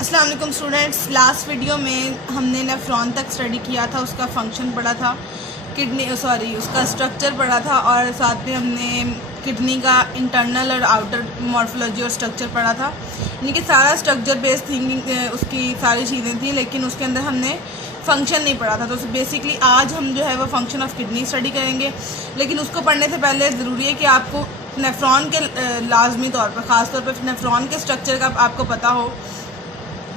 अस्सलाम वालेकुम students. Last video में हमने नेफ्रॉन तक स्टडी किया था, उसका फंक्शन पढ़ा था, उसका स्ट्रक्चर पढ़ा था और साथ में हमने किडनी का इंटरनल और आउटर मॉर्फोलॉजी और स्ट्रक्चर पढ़ा था। यानी कि सारा स्ट्रक्चर बेस्ड थिंकिंग उसकी सारी चीज़ें थी, लेकिन उसके अंदर हमने फंक्शन नहीं पढ़ा था। तो बेसिकली आज हम जो है वो फंक्शन ऑफ किडनी स्टडी करेंगे, लेकिन उसको पढ़ने से पहले ज़रूरी है कि आपको नेफ्रॉन के लाजमी तौर पर, ख़ास तौर पर नेफ्रॉन के स्ट्रक्चर का आपको पता हो,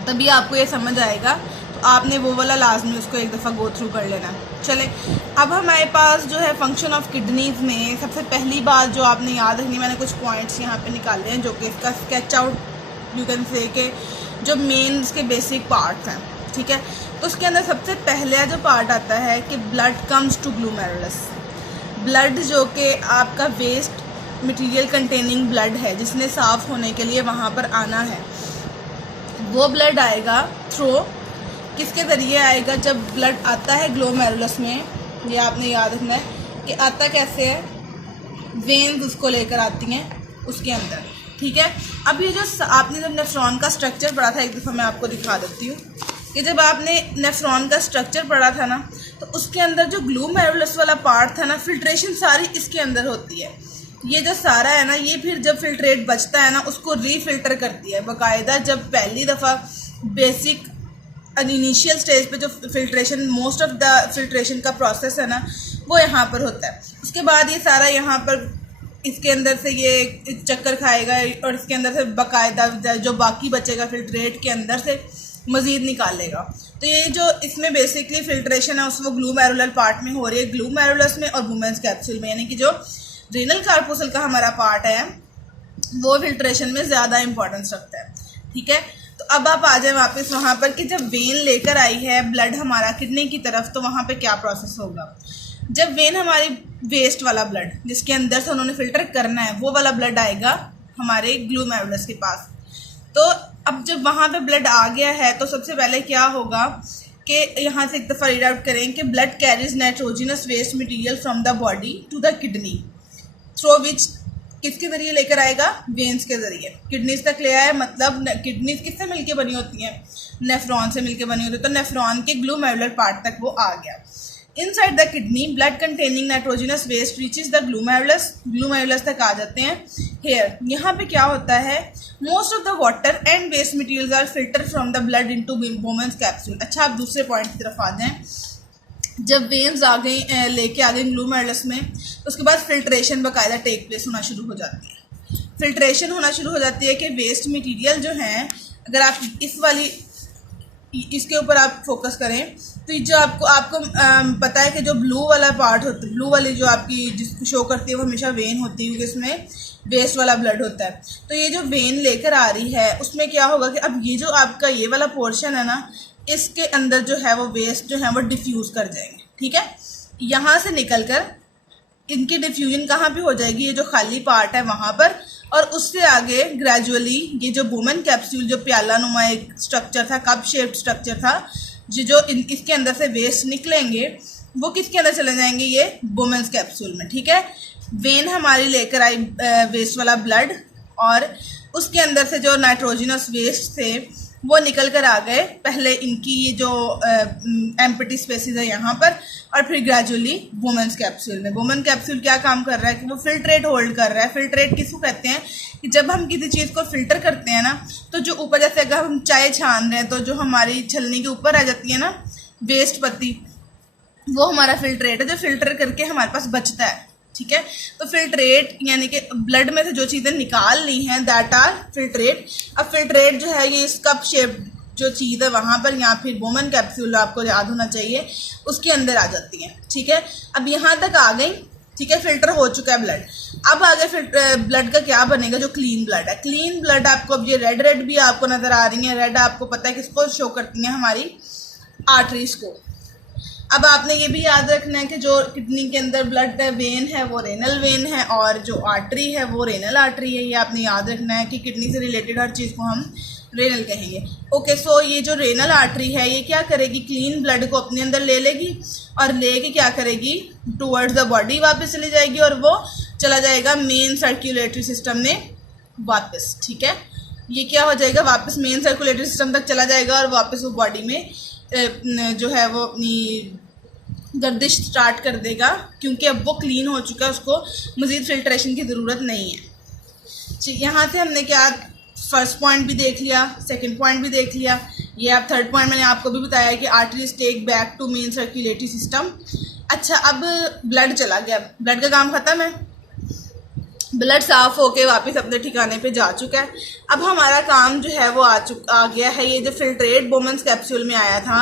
तभी आपको ये समझ आएगा। तो आपने वो वाला लाजमी उसको एक दफ़ा गो थ्रू कर लेना। चले, अब हमारे पास जो है फंक्शन ऑफ किडनीज़ में सबसे पहली बात जो आपने याद रखनी, मैंने कुछ पॉइंट्स यहाँ पे निकाले हैं जो कि इसका sketch out you can say के जो मेन इसके बेसिक पार्ट्स हैं, ठीक है। तो उसके अंदर सबसे पहले जो पार्ट आता है कि blood comes to glomerulus. Blood जो कि आपका वेस्ट मटेरियल कंटेनिंग ब्लड है, जिसने साफ़ होने के लिए वहाँ पर आना है, वो ब्लड आएगा थ्रू किसके ज़रिए आएगा। जब ब्लड आता है ग्लोमेरुलस में, ये आपने याद रखना है कि आता कैसे है, वेन्स उसको लेकर आती हैं उसके अंदर, ठीक है। अब ये जो आपने जब नेफ्रॉन का स्ट्रक्चर पढ़ा था, एक दफ़ा मैं आपको दिखा देती हूँ कि जब आपने नेफ्रॉन का स्ट्रक्चर पढ़ा था ना, तो उसके अंदर जो ग्लोमेरुलस वाला पार्ट था ना, फिल्ट्रेशन सारी इसके अंदर होती है। ये जो सारा है ना, ये फिर जब फिल्ट्रेट बचता है ना, उसको रीफिल्टर करती है बाकायदा। जब पहली दफ़ा बेसिक इनिशियल स्टेज पे जो filtration, most of the filtration का प्रोसेस है ना, वो यहाँ पर होता है। उसके बाद ये सारा यहाँ पर इसके अंदर से ये चक्कर खाएगा और इसके अंदर से बाकायदा जो बाकी बचेगा फिल्ट्रेट के अंदर से मज़ीद निकालेगा। तो ये जो इसमें बेसिकली फिल्ट्रेशन है उस वो ग्लोमेरुलर पार्ट में हो रही है, ग्लोमेरुलस में और वुमेन्स कैप्सूल में, यानी कि जो रीनल कार्पोसल का हमारा पार्ट है वो फिल्ट्रेशन में ज़्यादा इंपॉर्टेंस रखता है, ठीक है। तो अब आप आ जाए वापस वहाँ पर कि जब वेन लेकर आई है ब्लड हमारा किडनी की तरफ, तो वहाँ पे क्या प्रोसेस होगा। जब वेन हमारी वेस्ट वाला ब्लड जिसके अंदर से उन्होंने फ़िल्टर करना है, वो वाला ब्लड आएगा हमारे ग्लोमेरुलस के पास। तो अब जब वहाँ पे ब्लड आ गया है, तो सबसे पहले क्या होगा कि यहाँ से एक दफ़ा रीड आउट करें कि blood carries nitrogenous waste material from the body to the kidney through which, किसके ज़रिए लेकर आएगा, वेन्स के ज़रिए किडनीज तक ले आए। मतलब किडनीज किससे मिलके बनी होती हैं, नेफ्रॉन से मिलके बनी होती है। तो नेफ्रॉन के ग्लोमेरुलर पार्ट तक वो आ गया। Inside the kidney blood containing nitrogenous waste reaches the glomerulus, glomerulus तक आ जाते हैं। हेयर यहाँ पे क्या होता है, most of the water and waste materials are filter from the blood into women's capsule. अच्छा, आप दूसरे पॉइंट की तरफ आ जाएं। जब वेन्स आ गई लेके आ गई ग्लोमेरुलस में, उसके बाद फिल्ट्रेशन बाकायदा टेक प्लेस होना शुरू हो जाती है। फिल्ट्रेशन होना शुरू हो जाती है कि वेस्ट मटेरियल जो हैं, अगर आप इस वाली इसके ऊपर आप फोकस करें, तो जो आपको पता है कि जो ब्लू वाला पार्ट होता है, ब्लू वाली जो आपकी जिसको शो करती है, वो हमेशा वेन होती है क्योंकि इसमें वेस्ट वाला ब्लड होता है। तो ये जो वेन लेकर आ रही है उसमें क्या होगा कि अब ये जो आपका ये वाला पोर्शन है ना, इसके अंदर जो है वो वेस्ट जो है वो डिफ्यूज़ कर जाएंगे, ठीक है। यहाँ से निकलकर इनकी डिफ्यूजन कहाँ पे हो जाएगी, ये जो खाली पार्ट है वहाँ पर, और उससे आगे ग्रेजुअली ये जो वुमेन कैप्सूल, जो प्याला नुमा एक स्ट्रक्चर था, कप शेप्ड स्ट्रक्चर था, जो इसके अंदर से वेस्ट निकलेंगे वो किसके अंदर चले जाएंगे, ये वुमेन्स कैप्सूल में, ठीक है। वेन हमारी लेकर आई वेस्ट वाला ब्लड, और उसके अंदर से जो नाइट्रोजिनस वेस्ट थे वो निकल कर आ गए पहले इनकी ये जो एम्प्टी स्पेसेस है यहाँ पर, और फिर ग्रेजुअली वुमेन्स कैप्सूल में। वुमेन कैप्सूल क्या काम कर रहा है कि वो फिल्ट्रेट होल्ड कर रहा है। फिल्ट्रेट किसको कहते हैं कि जब हम किसी चीज़ को फिल्टर करते हैं ना, तो जो ऊपर, जैसे अगर हम चाय छान रहे हैं तो जो हमारी छलनी के ऊपर रह जाती है ना वेस्ट पत्ती, वो हमारा फिल्ट्रेट है जो फिल्टर करके हमारे पास बचता है, ठीक है। तो फिल्ट्रेट यानी कि ब्लड में से जो चीज़ें निकालनी हैं, दैट आर फिल्ट्रेट। अब फिल्ट्रेट जो है ये इस कप शेप जो चीज़ है वहाँ पर, या फिर वुमेन कैप्सूल आपको याद होना चाहिए, उसके अंदर आ जाती है, ठीक है। अब यहाँ तक आ गई, ठीक है, फिल्टर हो चुका है ब्लड। अब आगे ब्लड का क्या बनेगा, जो क्लीन ब्लड है। क्लीन ब्लड आपको, अब ये रेड रेड भी आपको नज़र आ रही है, रेड आपको पता है किसको शो करती हैं, हमारी आर्टरीज को। अब आपने ये भी याद रखना है कि जो किडनी के अंदर ब्लड वेन है वो रेनल वेन है, और जो आर्टरी है वो रेनल आर्टरी है। ये आपने याद रखना है कि किडनी से रिलेटेड हर चीज़ को हम रेनल कहेंगे। ओके, सो ये जो रेनल आर्टरी है ये क्या करेगी, क्लीन ब्लड को अपने अंदर ले लेगी और लेके क्या करेगी, टूवर्ड्स द बॉडी वापस चली जाएगी, और वो चला जाएगा मेन सर्कुलेटरी सिस्टम में वापस, ठीक है। ये क्या हो जाएगा, वापस मेन सर्कुलेटरी सिस्टम तक चला जाएगा और वापस वो बॉडी में जो है वो अपनी गर्दिश स्टार्ट कर देगा, क्योंकि अब वो क्लीन हो चुका है, उसको मज़ीद फिल्ट्रेशन की ज़रूरत नहीं है। यहाँ से हमने क्या फर्स्ट पॉइंट भी देख लिया, सेकंड पॉइंट भी देख लिया। ये अब थर्ड पॉइंट मैंने आपको भी बताया कि arteries take back to main circulatory system. अच्छा, अब ब्लड चला गया, ब्लड का काम ख़त्म है, ब्लड साफ़ होके वापस अपने ठिकाने पे जा चुका है। अब हमारा काम जो है वो आ गया है। ये जो फिल्ट्रेट बोमन्स कैप्सूल में आया था,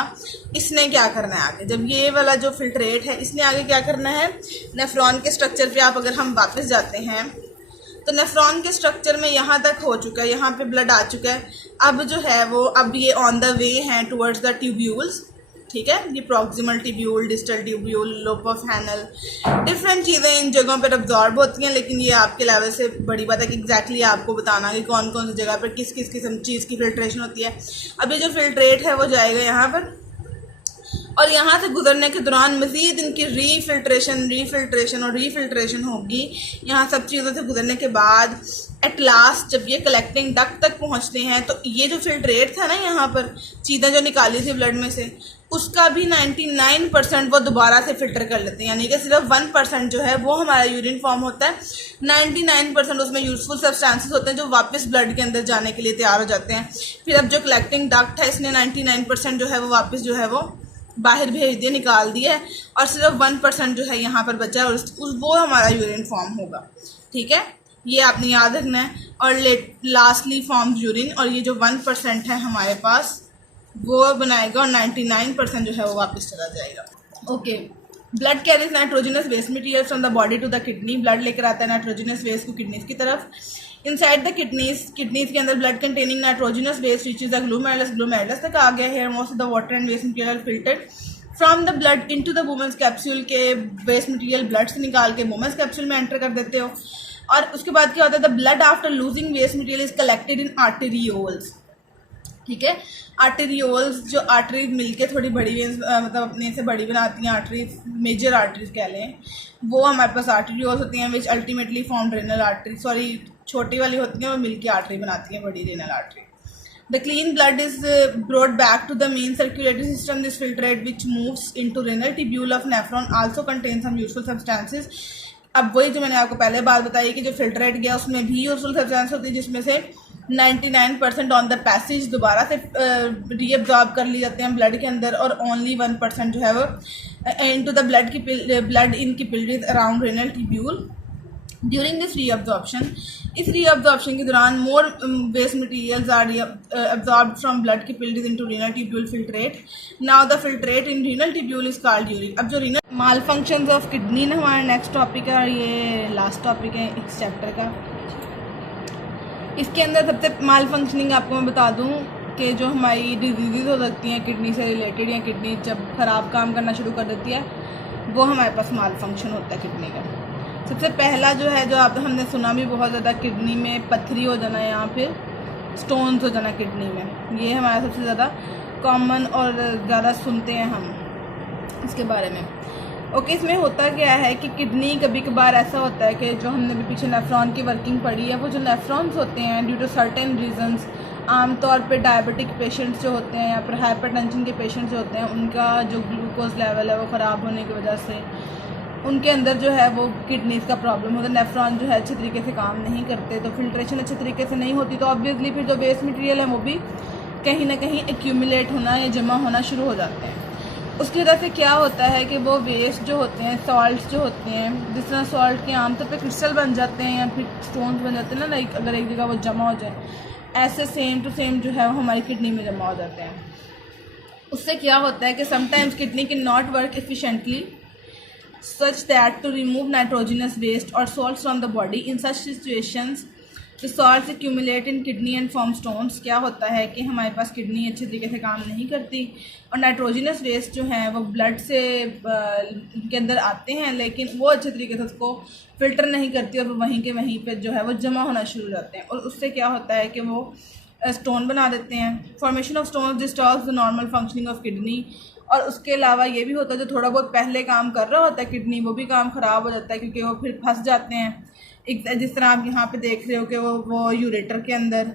इसने क्या करना है आगे, जब ये वाला जो फिल्ट्रेट है इसने आगे क्या करना है, नेफ्रॉन के स्ट्रक्चर पे आप अगर हम वापस जाते हैं तो नेफ्रॉन के स्ट्रक्चर में यहाँ तक हो चुका है, यहाँ पे ब्लड आ चुका है। अब जो है वो अब ये ऑन द वे हैं टुवर्ड्स द ट्यूब्यूल्स, ठीक है। ये proximal tubule, distal tubule, lobe of Henle, different चीज़ें इन जगहों पर अब्जॉर्ब होती हैं, लेकिन ये आपके लेवल से बड़ी बात है कि एग्जैक्टली आपको बताना कि कौन कौन सी जगह पर किस किस किस्म चीज़ की फिल्ट्रेशन होती है। अब ये जो फिल्ट्रेट है वो जाएगा यहाँ पर, और यहाँ से गुजरने के दौरान मज़ीद इनकी रीफिल्ट्रेशन और रीफिल्ट्रेशन होगी। यहाँ सब चीज़ों से गुजरने के बाद एट लास्ट जब ये कलेक्टिंग डक्ट तक पहुँचते हैं तो ये जो फिल्ट्रेट था ना, यहाँ पर चीज़ें जो निकाली थी ब्लड में से, उसका भी 99% वो दोबारा से फिल्टर कर लेते हैं, यानी कि सिर्फ 1% जो है वो हमारा यूरिन फॉर्म होता है। 99% उसमें यूजफुल सब्सटेंसेस होते हैं जो वापस ब्लड के अंदर जाने के लिए तैयार हो जाते हैं। फिर अब जो कलेक्टिंग डक्ट है, इसने 99% जो है वो वापस जो है वो बाहर भेज दिए, निकाल दिया, और सिर्फ 1% जो है यहाँ पर बचा है, और वो हमारा यूरिन फॉर्म होगा, ठीक है। ये आपने याद रखना है। और लास्टली फॉर्म यूरिन, और ये जो 1% है हमारे पास वो बनाएगा, और 99% जो है वो वापस चला जाएगा। Okay, blood carries nitrogenous waste material from the body to the kidney. Blood लेकर आता है नाइट्रोजनस वेस्ट को किडनीज की तरफ। इनसाइड द किडनीज के अंदर blood containing nitrogenous waste reaches the glomerulus तक आ गया है। Most of the water and waste material filtered from the blood into the women's capsule. के वेस्ट मटेरियल ब्लड से निकाल के वुमेन्स कैप्सूल में एंटर कर देते हो। और उसके बाद क्या होता है, the blood after losing waste material is collected in arterioles, ठीक है। आर्टेरियोल्स जो आर्टरीज मिलके थोड़ी बड़ी मतलब अपने से बड़ी बनाती हैं, आर्टरीज मेजर आर्टरीज कह लें, वो हमारे पास आर्टेरियोल्स होती हैं, which ultimately form renal artery, छोटी वाली होती हैं वो मिलके आर्टरी बनाती हैं बड़ी renal artery. The clean blood is brought back to the main circulatory system. This filtrate which moves into renal tubule of nephron also contain some useful substances. अब वही जो मैंने आपको पहले बात बताई कि जो फिल्ट्रेट गया उसमें भी यूजफुल सब्सटेंस होती है, जिसमें से 99% ऑन द पैसेज दोबारा से रीअब्जॉर्ब कर ली जाते हैं ब्लड के अंदर, और ओनली 1% जो है वो into the blood in capillaries around renal tubule during this reabsorption. इस रीअब्जॉर्प्शन के दौरान more waste materials are absorbed from blood capillaries into renal tubule filtrate. Now the filtrate in renal tubule is called urine. अब जो renal malfunctions of kidney ना हमारा next topic है, और ये लास्ट टॉपिक है इस चैप्टर का। इसके अंदर सबसे माल फंक्शनिंग आपको मैं बता दूं कि जो हमारी डिजीज़ हो सकती हैं किडनी से रिलेटेड, या किडनी जब ख़राब काम करना शुरू कर देती है, वो हमारे पास माल फंक्शन होता है किडनी का। सबसे पहला जो है, जो आप हमने सुना भी बहुत ज़्यादा, किडनी में पत्थरी हो जाना या फिर स्टोन्स हो जाना किडनी में, ये हमारा सबसे ज़्यादा कॉमन और ज़्यादा सुनते हैं हम इसके बारे में। ओके, इसमें होता क्या है कि किडनी कभी कभार ऐसा होता है कि जो हमने भी पीछे नेफ्रॉन की वर्किंग पढ़ी है, वो जो नेफ्रॉन्स होते हैं ड्यू टू सर्टेन रीजंस, आमतौर पे डायबिटिक पेशेंट्स जो होते हैं या फिर हाइपरटेंशन के पेशेंट्स जो होते हैं, उनका जो ग्लूकोज लेवल है वो ख़राब होने की वजह से उनके अंदर जो है वो किडनीज़ का प्रॉब्लम होता है। नेफ्रॉन जो है अच्छे तरीके से काम नहीं करते, तो फिल्ट्रेशन अच्छे तरीके से नहीं होती, तो ऑब्वियसली फिर जो वेस्ट मटेरियल है वो भी कहीं ना कहीं एक्यूमुलेट होना या जमा होना शुरू हो जाते हैं। उसकी वजह से क्या होता है कि वो वेस्ट जो होते हैं, सॉल्ट्स जो होते हैं, जिस तरह सॉल्ट के आमतौर पे क्रिस्टल बन जाते हैं या फिर स्टोन्स बन जाते हैं ना, लाइक अगर एक जगह वो जमा हो जाए, ऐसे सेम टू सेम जो है वो हमारी किडनी में जमा हो जाते हैं। उससे क्या होता है कि sometimes kidney can not work efficiently such that to remove nitrogenous waste or salts from the body. In such situations the salts accumulate in kidney and form stones. क्या होता है कि हमारे पास किडनी अच्छे तरीके से काम नहीं करती और नाइट्रोजनस वेस्ट जो हैं वो ब्लड से के अंदर आते हैं, लेकिन वो अच्छे तरीके से उसको फिल्टर नहीं करती और वहीं के वहीं पे जो है वो जमा होना शुरू हो जाते हैं, और उससे क्या होता है कि वो स्टोन बना देते हैं। Formation of stone disturbs the normal functioning of kidney. और उसके अलावा ये भी होता है जो थोड़ा बहुत पहले काम कर रहा होता है किडनी, वो भी काम ख़राब हो जाता है, क्योंकि वो फिर फंस जाते हैं। एक जिस तरह आप यहाँ पे देख रहे हो कि वो यूरेटर के अंदर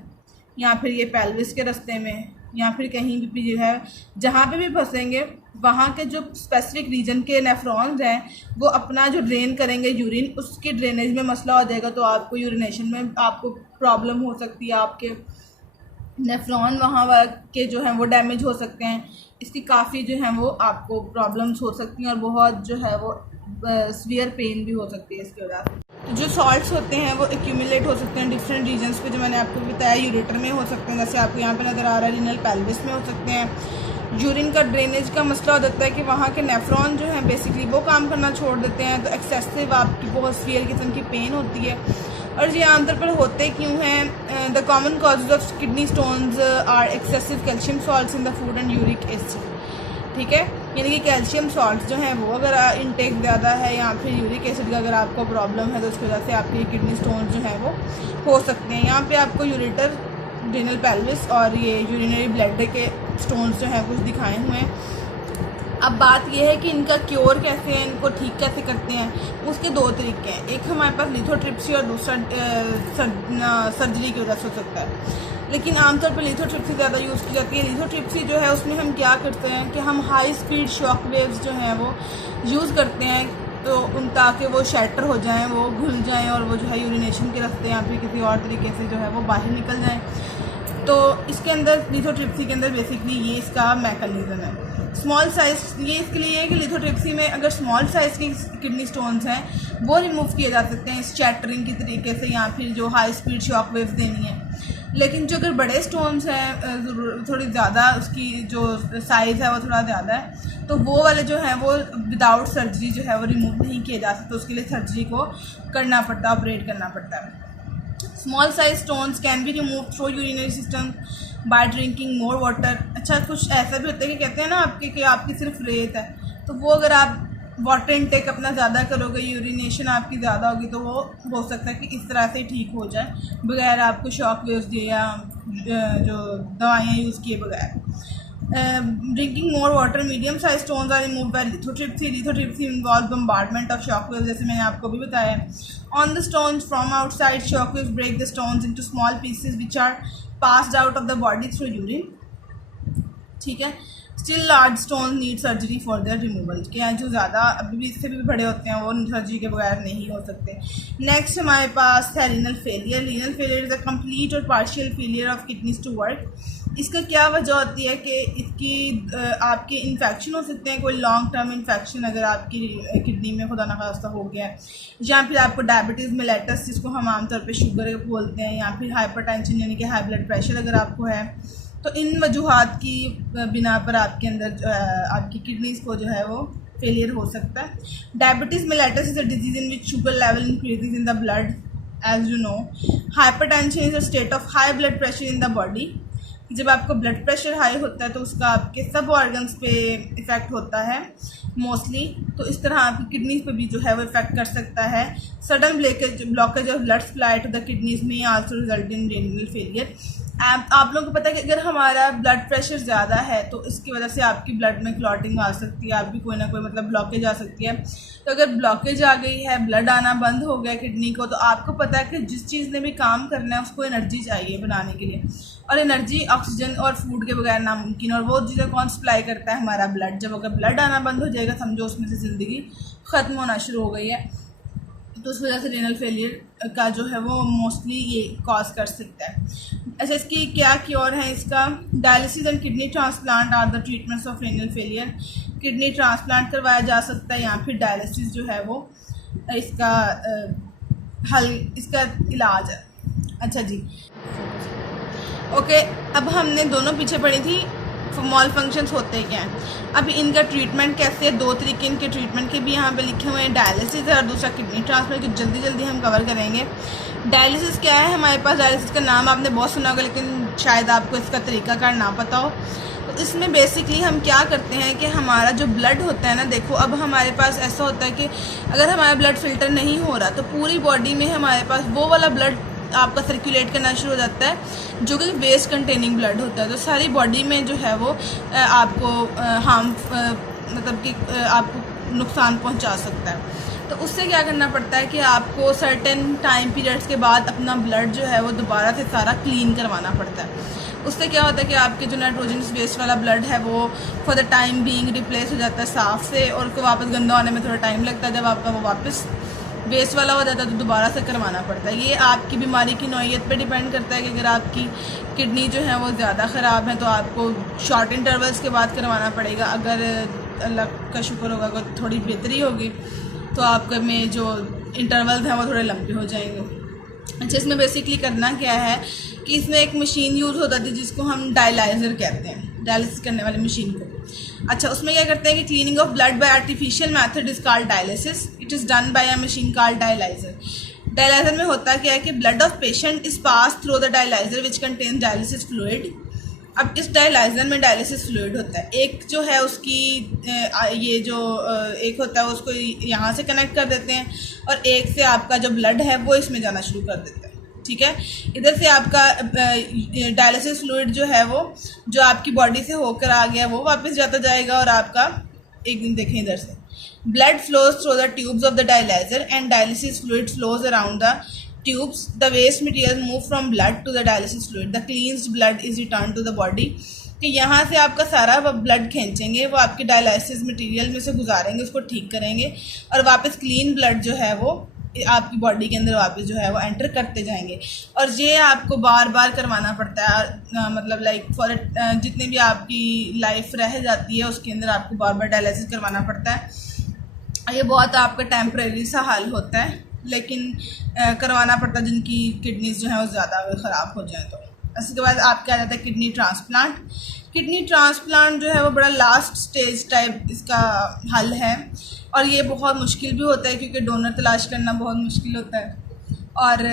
या फिर ये पेल्विस के रास्ते में, या फिर कहीं भी जो है जहाँ पे भी फंसेंगे वहाँ के जो स्पेसिफिक रीजन के नेफ्रॉन्स हैं वो अपना जो ड्रेन करेंगे यूरिन, उसके ड्रेनेज में मसला हो जाएगा, तो आपको यूरिनेशन में आपको प्रॉब्लम हो सकती है, आपके नेफ्रॉन वहाँ के जो हैं वो डैमेज हो सकते हैं, इसकी काफ़ी जो है वो आपको प्रॉब्लम्स हो सकती हैं और बहुत जो है वो सीवियर पेन भी हो सकती है इसकी वजह से। तो जो सॉल्ट्स होते हैं वो एक्यूमुलेट हो सकते हैं डिफरेंट रीजन्स पे, जो मैंने आपको बताया यूरेटर में हो सकते हैं, जैसे आपको यहाँ पे नज़र आ रहा है रीनल पेल्विस में हो सकते हैं। यूरिन का ड्रेनेज का मसला हो जाता है कि वहाँ के नेफ्रॉन जो हैं बेसिकली वो काम करना छोड़ देते हैं, तो एक्सेसिव आपकी बहुत सीवियर किस्म की पेन होती है। और ये आमतौर पर होते क्यों हैं? The common causes of kidney stones are excessive calcium salts in the food and uric acid. ठीक है, यानी कि कैल्शियम सॉल्ट्स जो हैं वो अगर इनटेक ज़्यादा है या फिर यूरिक एसिड का अगर आपको प्रॉब्लम है तो उसकी वजह से आपके किडनी स्टोन्स जो हैं वो हो सकते हैं। यहाँ पे आपको यूरेटर, रीनल पेल्विस और ये यूरिनरी ब्लैडर के स्टोन्स जो हैं कुछ दिखाए हुए हैं। अब बात यह है कि इनका क्योर कैसे है, इनको ठीक कैसे करते हैं। उसके दो तरीके हैं, एक हमारे पास लिथोट्रिप्सी और दूसरा सर्जरी की वजह से हो सकता है, लेकिन आमतौर पर लिथोट्रिप्सी ज़्यादा यूज़ की जाती है। लिथोट्रिप्सी जो है उसमें हम क्या करते हैं कि हम हाई स्पीड शॉक वेव्स जो हैं वो यूज़ करते हैं, तो उन ताकि वो शैटर हो जाएं, वो घुल जाएं और वो जो है यूरिनेशन के रास्ते या फिर किसी और तरीके से जो है वो बाहर निकल जाएं। तो इसके अंदर लिथोट्रिप्सी के अंदर बेसिकली ये इसका मैकेनिज्म है। स्मॉल साइज़ ये इसके लिए है कि लिथोट्रिप्सी में अगर स्मॉल साइज़ के किडनी स्टोन्स हैं वो रिमूव किए जा सकते हैं इस चैटरिंग की तरीके से, या फिर जो हाई स्पीड शॉक वेव्स देनी है। लेकिन जो अगर बड़े स्टोन्स हैं थोड़ी ज़्यादा उसकी जो साइज़ है वो थोड़ा ज़्यादा है, तो वो वाले जो हैं वो विदाउट सर्जरी जो है वो रिमूव नहीं किए जा सकते, उसके लिए सर्जरी को करना पड़ता है, ऑपरेट करना पड़ता है। Small size stones can be remove through urinary system by drinking more water. अच्छा, कुछ ऐसा भी होता है कि कहते हैं ना आपके कि आपकी सिर्फ रेत है, तो वो अगर आप वाटर इनटेक अपना ज़्यादा करोगे, यूरिनेशन आपकी ज़्यादा होगी, तो वो हो सकता है कि इस तरह से ठीक हो जाए बगैर आपको शॉक वेव्स दिए या जो दवाइयाँ यूज़ किए बगैर। Drinking more water, medium size stones are remove by lithotripsy. Lithotripsy involve bombardment of shock waves, जैसे मैंने आपको भी बताया। On the stones from outside shock waves break the stones into small pieces which are passed out of the body through urine. ठीक है, still large stone need surgery for their removal. के हैं जो ज़्यादा अभी भी इससे भी बड़े होते हैं वो सर्जरी के बगैर नहीं हो सकते। नेक्स्ट हमारे पास है renal failure. Renal failure is a complete और partial failure of kidneys to work. इसका क्या वजह होती है कि इसकी आपके इन्फेक्शन हो सकते हैं, कोई लॉन्ग टर्म इन्फेक्शन अगर आपकी किडनी में खुदा न खास्ता हो गया है, या फिर आपको डायबिटीज़ मेलेटस जिसको हम आमतौर पे शुगर बोलते हैं, या फिर हाइपरटेंशन यानी कि हाई ब्लड प्रेशर अगर आपको है, तो इन वजूहात की बिना पर आपके अंदर आपकी किडनीज को जो है वो फेलियर हो सकता है। Diabetes mellitus is a disease in which sugar level increases in the blood as you know. Hypertension is a state of high blood pressure in the body. जब आपका ब्लड प्रेशर हाई होता है तो उसका आपके सब ऑर्गन्स पे effect होता है मोस्टली, तो इस तरह आपकी किडनीज पे भी जो है वो इफेक्ट कर सकता है। Sudden blockage of blood supply to the kidneys में also result in renal failure. आप लोगों को पता है कि अगर हमारा ब्लड प्रेशर ज़्यादा है तो इसकी वजह से आपकी ब्लड में क्लॉटिंग आ सकती है, आपकी कोई ना कोई मतलब ब्लॉकेज आ सकती है। तो अगर ब्लॉकेज आ गई है, ब्लड आना बंद हो गया किडनी को, तो आपको पता है कि जिस चीज़ ने भी काम करना है उसको एनर्जी चाहिए बनाने के लिए, और एनर्जी ऑक्सीजन और फूड के बगैर नामुमकिन। और वो चीज़ें कौन सप्लाई करता है? हमारा ब्लड। जब अगर ब्लड आना बंद हो जाएगा समझो उसमें से ज़िंदगी ख़त्म होना शुरू हो गई है। तो उस वजह से रीनल फेलियर का जो है वो मोस्टली ये कॉज कर सकता है। अच्छा, इसकी क्या क्योर है? इसका dialysis and kidney transplant are the treatments of renal failure. Kidney transplant करवाया जा सकता है या फिर डायलिसिस जो है वो इसका इसका इलाज है। अच्छा जी, ओके, अब हमने दोनों पीछे पड़ी थी मॉल फंक्शंस होते क्या हैं। अब इनका ट्रीटमेंट कैसे है? दो तरीके इनके ट्रीटमेंट के भी यहाँ पे लिखे हुए हैं, डायलिसिस है और दूसरा किडनी ट्रांसप्लांट, की जल्दी जल्दी हम कवर करेंगे। डायलिसिस क्या है? हमारे पास डायलिसिस का नाम आपने बहुत सुना होगा, लेकिन शायद आपको इसका तरीकाकार ना पता हो। तो इसमें बेसिकली हम क्या करते हैं कि हमारा जो ब्लड होता है ना, देखो अब हमारे पास ऐसा होता है कि अगर हमारा ब्लड फिल्टर नहीं हो रहा तो पूरी बॉडी में हमारे पास वो वाला ब्लड आपका सर्कुलेट करना शुरू हो जाता है जो कि वेस्ट कंटेनिंग ब्लड होता है। तो सारी बॉडी में जो है वो आपको मतलब कि आपको नुकसान पहुंचा सकता है। तो उससे क्या करना पड़ता है कि आपको सर्टेन टाइम पीरियड्स के बाद अपना ब्लड जो है वो दोबारा से सारा क्लीन करवाना पड़ता है। उससे क्या होता है कि आपके जो नाइट्रोजनस वेस्ट वाला ब्लड है वो for the time being replace हो जाता है साफ़ से, और उसको वापस गंदा होने में थोड़ा टाइम लगता है। जब आपका वो वापस वेस्ट वाला हो जाता है तो दोबारा से करवाना पड़ता है। ये आपकी बीमारी की नौइयत पे डिपेंड करता है कि अगर आपकी किडनी जो है वो ज़्यादा ख़राब है तो आपको शॉर्ट इंटरवल्स के बाद करवाना पड़ेगा। अगर अल्लाह का शुक्र होगा अगर थोड़ी बेहतरी होगी तो आपके में जो इंटरवल्स हैं वो थोड़े लंबे हो जाएंगे। अच्छा, इसमें बेसिकली करना क्या है कि इसमें एक मशीन यूज़ होता थी जिसको हम डायलाइज़र कहते हैं, डायलिसिस करने वाली मशीन को। अच्छा, उसमें क्या करते हैं कि cleaning of blood bye artificial method is called dialysis, it is done by a machine called dialyser. Dialyser में होता क्या है कि blood of patient is pass through the dialyser which contains dialysis fluid. अब इस डायलाइज़र में dialysis fluid होता है, एक जो है उसकी ये जो एक होता है उसको यहाँ से कनेक्ट कर देते हैं और एक से आपका जो ब्लड है वो इसमें जाना शुरू कर देते हैं। ठीक है, इधर से आपका डायलिसिस फ्लूइड जो है वो जो आपकी बॉडी से होकर आ गया वो वापस जाता जाएगा और आपका एक दिन देखें इधर से blood flows through the tubes of the dialyser and dialysis fluid flows around the tubes. The waste material move from blood to the dialysis fluid. The cleansed blood is returned to the body. कि यहाँ से आपका सारा blood खींचेंगे, वो आपके dialysis material में से गुजारेंगे, उसको ठीक करेंगे और वापस क्लीन ब्लड जो है वो आपकी बॉडी के अंदर वापस जो है वो एंटर करते जाएंगे। और ये आपको बार बार करवाना पड़ता है, मतलब लाइक फॉर जितने भी आपकी लाइफ रह जाती है उसके अंदर आपको बार बार डायलिसिस करवाना पड़ता है। ये बहुत आपका टेम्परेरी सा हाल होता है, लेकिन करवाना पड़ता है जिनकी किडनीज जो है वो ज़्यादा ख़राब हो जाए तो। इसके बाद आपके आ जाता है किडनी ट्रांसप्लांट। किडनी ट्रांसप्लांट जो है वो बड़ा लास्ट स्टेज टाइप इसका हल है और ये बहुत मुश्किल भी होता है क्योंकि डोनर तलाश करना बहुत मुश्किल होता है और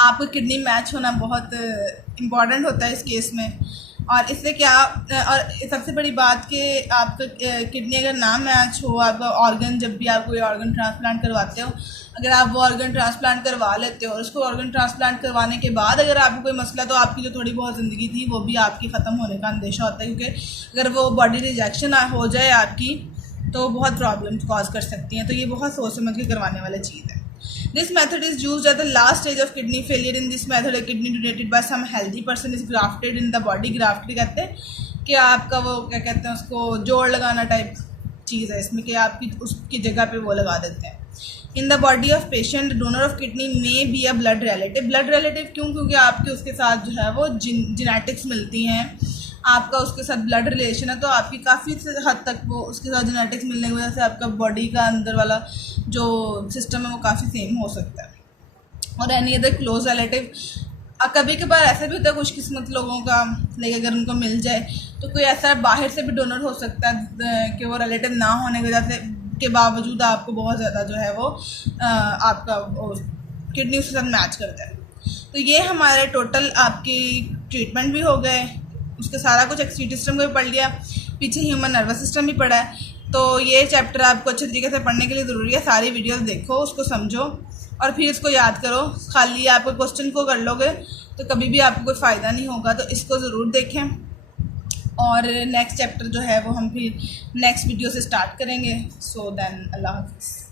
आपको किडनी मैच होना बहुत इम्पॉर्टेंट होता है इस केस में। और इससे क्या, और सबसे बड़ी बात कि आपका किडनी अगर ना मैच हो, आपका ऑर्गन जब भी आप कोई ऑर्गन ट्रांसप्लांट करवाते हो, अगर आप वो ऑर्गन ट्रांसप्लांट करवा लेते हो और उसको ऑर्गन ट्रांसप्लांट करवाने के बाद अगर आपको कोई मसला, तो आपकी जो थोड़ी बहुत ज़िंदगी थी वो भी आपकी ख़त्म होने का अंदेशा होता है, क्योंकि अगर वो बॉडी रिजेक्शन हो जाए आपकी तो बहुत प्रॉब्लम कॉज कर सकती हैं। तो ये बहुत सोच समझ के करवाने वाली चीज़ है। This method is used at the last stage of kidney failure. In this method, a kidney donated by some healthy person is grafted in the body. Grafted कहते हैं कि आपका वो क्या कहते हैं उसको जोड़ लगाना टाइप चीज़ है इसमें, कि आपकी उसकी जगह पे वो लगा देते हैं। In the body of patient, the donor of kidney may be a blood relative. Blood relative क्यों? क्योंकि आपके उसके साथ जो है वो जेनेटिक्स मिलती हैं, आपका उसके साथ ब्लड रिलेशन है, तो आपकी काफ़ी हद तक वो उसके साथ जेनेटिक्स मिलने की वजह से आपका बॉडी का अंदर वाला जो सिस्टम है वो काफ़ी सेम हो सकता है। और एनी अदर क्लोज रिलेटिव, कभी कभार ऐसा भी होता है खुशकिस्मत लोगों का, लेकिन अगर उनको मिल जाए तो कोई ऐसा बाहर से भी डोनर हो सकता है कि वो रिलेटिव ना होने की वजह से के बावजूद आपको बहुत ज़्यादा जो है वो आपका किडनी उसके साथ मैच करता है। तो ये हमारे टोटल आपकी ट्रीटमेंट भी हो गए, उसका सारा कुछ एक्सक्रीटरी सिस्टम को भी पढ़ लिया, पीछे ह्यूमन नर्वस सिस्टम भी पढ़ा है। तो ये चैप्टर आपको अच्छे तरीके से पढ़ने के लिए ज़रूरी है। सारी वीडियोस देखो, उसको समझो और फिर इसको याद करो। खाली आप क्वेश्चन को कर लोगे तो कभी भी आपको कोई फ़ायदा नहीं होगा, तो इसको ज़रूर देखें। और नेक्स्ट चैप्टर जो है वो हम फिर नेक्स्ट वीडियो से स्टार्ट करेंगे। सो देन अल्लाह हाफ़िज़।